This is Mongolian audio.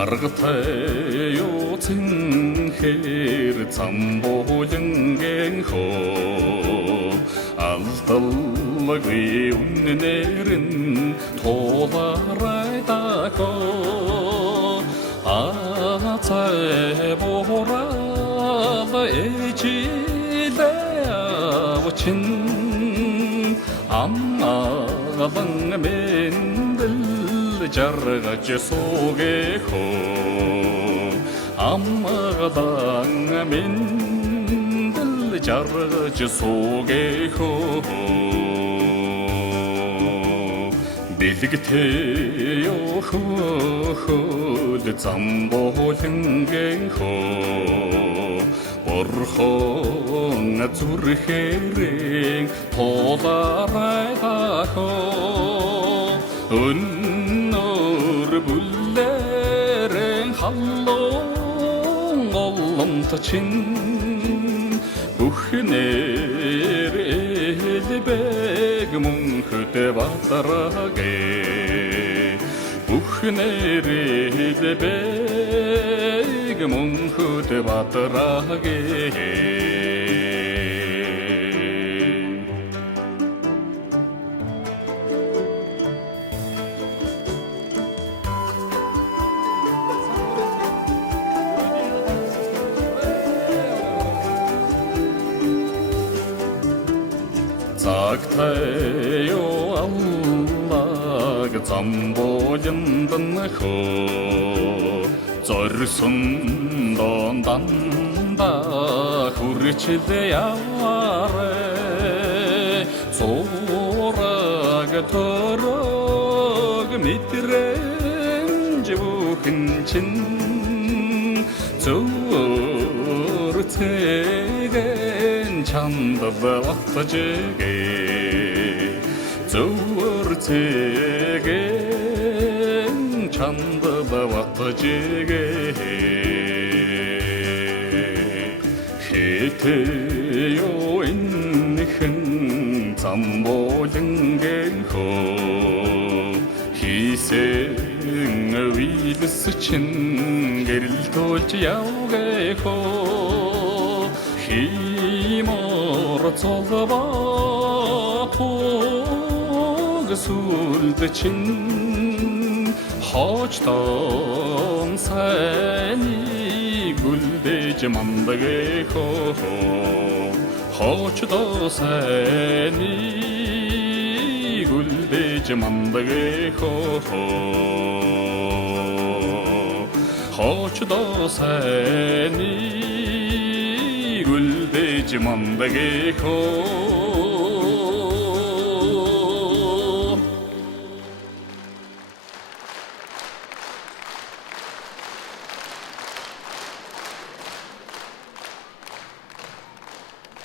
аргатай үцэнхэр цам болонгийн хоо алдаллагүй үннэрэн туларай дахоо ацай борал эжилэ авчин аммадан мэндэл жаргаж суугэх аммадан мэндэл жаргаж суугэх бэлгтэй өхөөл зам болонгийн Орхон зүрхэрэн туларай дахоо өнөр бүлэрэн халуун оломтчин бүхнэр элбэг мөнхөд батрагэ бүхнэр элбэг мөнхөд батрагэ Цагтай аллаг зам болондан хөө зорсон донданда хүрчил яваарэ цораг төрөг мэдрэмж бүхэн чин зөртеген чанд батжэгэ зөртеген чанд батжэгэ хэтэё энхэн зам болонгийн хөө хийсэн үйлс чин гэрэл тулж явгэх химор цолбатуг сүлдчин хоочтон сайни гүлдэж мандагэх хоочтон сайни гүлдэж мандагэх хоочтон сайни гүлдэж мандагэх